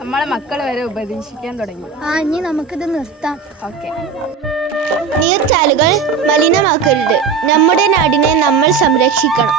നമ്മളെ മക്കൾ വരെ ഉപദേശിക്കാൻ തുടങ്ങി. ഇനി നമുക്കിത് നിർത്താം. ഓക്കെ. നീർച്ചാലുകൾ മലിനമാക്കരുത്. നമ്മുടെ നാടിനെ നമ്മൾ സംരക്ഷിക്കണം.